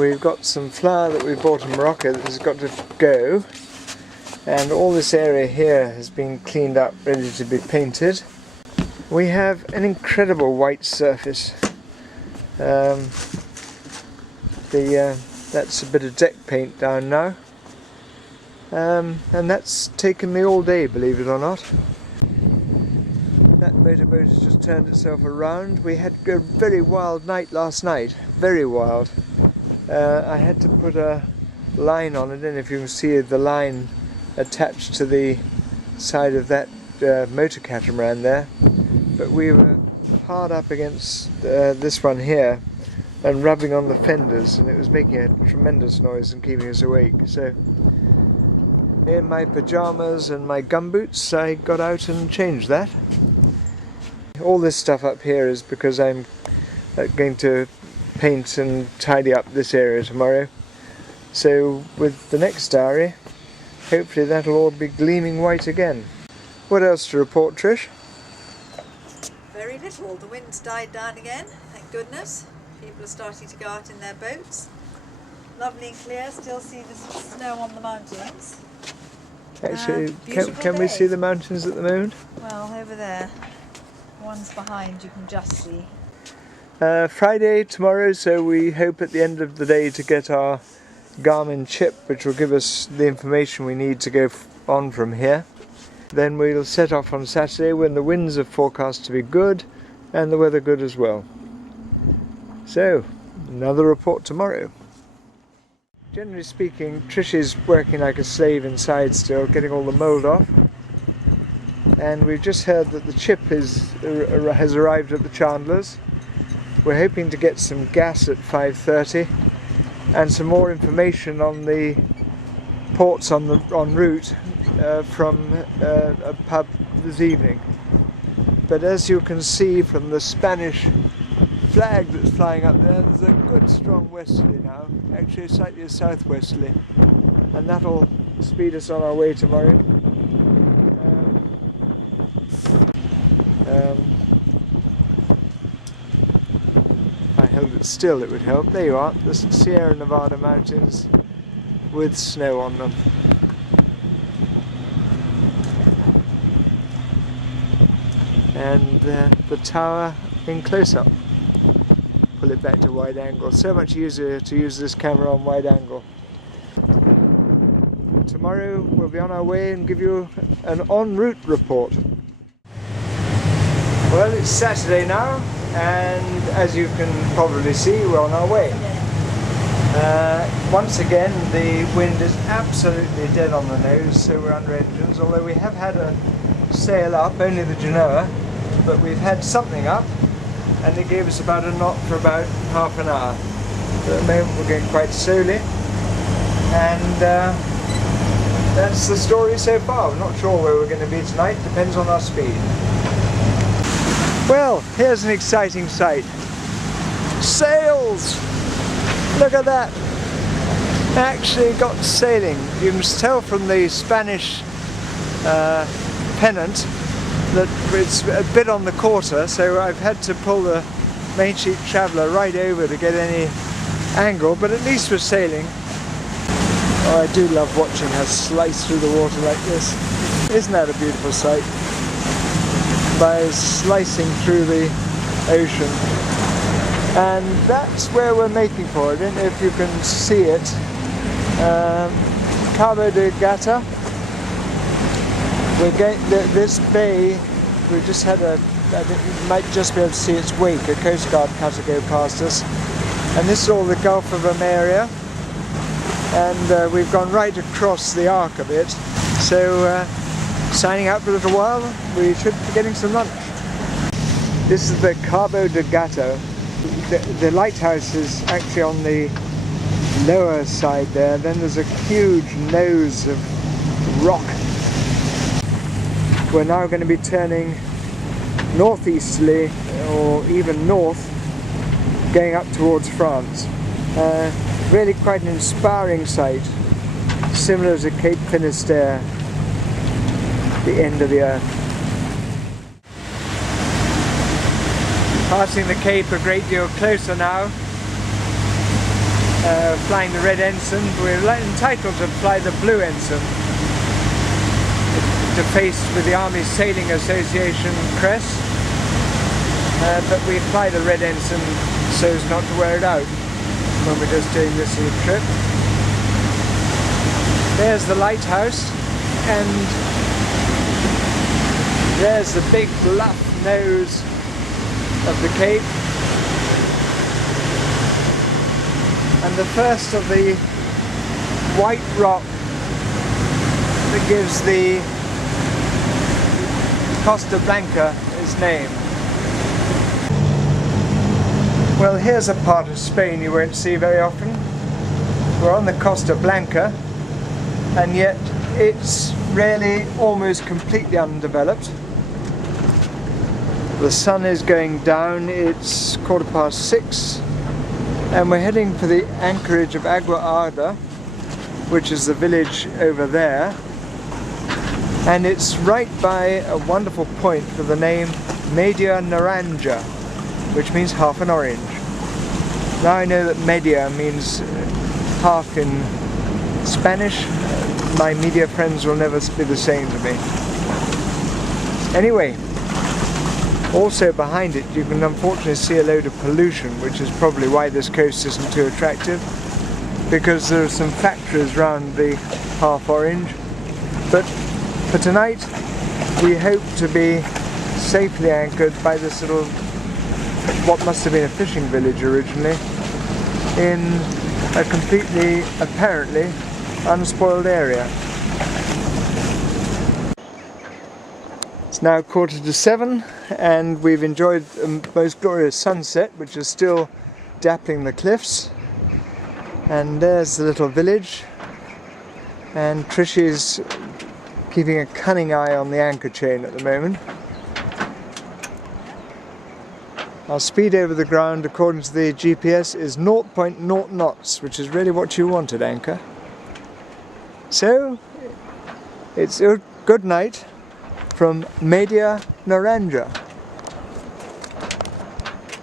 We've got some flour that we bought in Morocco that has got to go, and all this area here has been cleaned up, ready to be painted. We have an incredible white surface. That's a bit of deck paint down now, and that's taken me all day, believe it or not. That motorboat has just turned itself around. We had a very wild night last night, very wild. I had to put a line on it, and if you can see the line attached to the side of that motor catamaran there, but we were hard up against this one here and rubbing on the fenders, and it was making a tremendous noise and keeping us awake. So in my pyjamas and my gumboots I got out and changed that. All this stuff up here is because I'm going to paint and tidy up this area tomorrow. So with the next diary, hopefully that'll all be gleaming white again. What else to report, Trish? Very little. The wind's died down again, thank goodness. People are starting to go out in their boats. Lovely and clear, still see the snow on the mountains. Actually, can we see the mountains at the moment? Well, over there. One's behind, you can just see. Friday tomorrow, so we hope at the end of the day to get our Garmin chip, which will give us the information we need to go on from here. Then we'll set off on Saturday when the winds are forecast to be good and the weather good as well. So, another report tomorrow. Generally speaking, Trish is working like a slave inside still, getting all the mould off. And we've just heard that the chip has arrived at the Chandlers. We're hoping to get some gas at 5:30 and some more information on the ports en route from a pub this evening. But as you can see from the Spanish flag that's flying up there, there's a good strong westerly now, actually slightly a southwesterly, and that'll speed us on our way tomorrow. If I held it still it would help. There you are, the Sierra Nevada mountains with snow on them. And the tower in close-up. Pull it back to wide angle. So much easier to use this camera on wide angle. Tomorrow we'll be on our way and give you an en route report. Well, it's Saturday now, and as you can probably see, we're on our way. Once again, the wind is absolutely dead on the nose, so we're under engines, although we have had a sail up, only the Genoa, but we've had something up, and it gave us about a knot for about half an hour. So at the moment we're going quite slowly, and that's the story so far. We're not sure where we're going to be tonight, depends on our speed. Well, here's an exciting sight. Sails! Look at that! Actually got sailing. You can tell from the Spanish pennant that it's a bit on the quarter, so I've had to pull the main sheet traveller right over to get any angle, but at least we're sailing. Oh, I do love watching her slice through the water like this. Isn't that a beautiful sight? By slicing through the ocean. And that's where we're making for. I don't know if you can see it. Cabo de Gata. We're going this bay. We just had I think you might just be able to see its wake. A Coast Guard cutter go past us, and this is all the Gulf of Almerimar. And we've gone right across the arc a bit. So. Signing out for a little while, we should be getting some lunch. This is the Cabo de Gata. The lighthouse is actually on the lower side there. Then there's a huge nose of rock. We're now going to be turning northeasterly, or even north, going up towards France. Really quite an inspiring sight, similar to Cape Finisterre. The end of the earth. Passing the Cape a great deal closer now. flying the red ensign. We're entitled to fly the blue ensign, defaced with the Army Sailing Association crest, but we fly the red ensign so as not to wear it out when we're just doing this little trip. There's the lighthouse, and there's the big bluff nose of the cape, and the first of the white rock that gives the Costa Blanca its name. Well, here's a part of Spain you won't see very often. We're on the Costa Blanca, and yet it's really almost completely undeveloped. The sun is going down, it's 6:15, and we're heading for the anchorage of Aguada, which is the village over there, and it's right by a wonderful point with the name MediaNaranja, which means half an orange. Now I know that media means half in Spanish. My media friends will never be the same to me. Anyway, also behind it you can unfortunately see a load of pollution, which is probably why this coast isn't too attractive, because there are some factories around the half orange. But for tonight we hope to be safely anchored by this little, what must have been a fishing village originally, in a completely, apparently, unspoiled area. It's now 7:15, and we've enjoyed a most glorious sunset, which is still dappling the cliffs. And there's the little village, and Trishy's keeping a cunning eye on the anchor chain at the moment. Our speed over the ground, according to the GPS, is 0.0 knots, which is really what you want at anchor. So, it's a good night from MediaNaranja.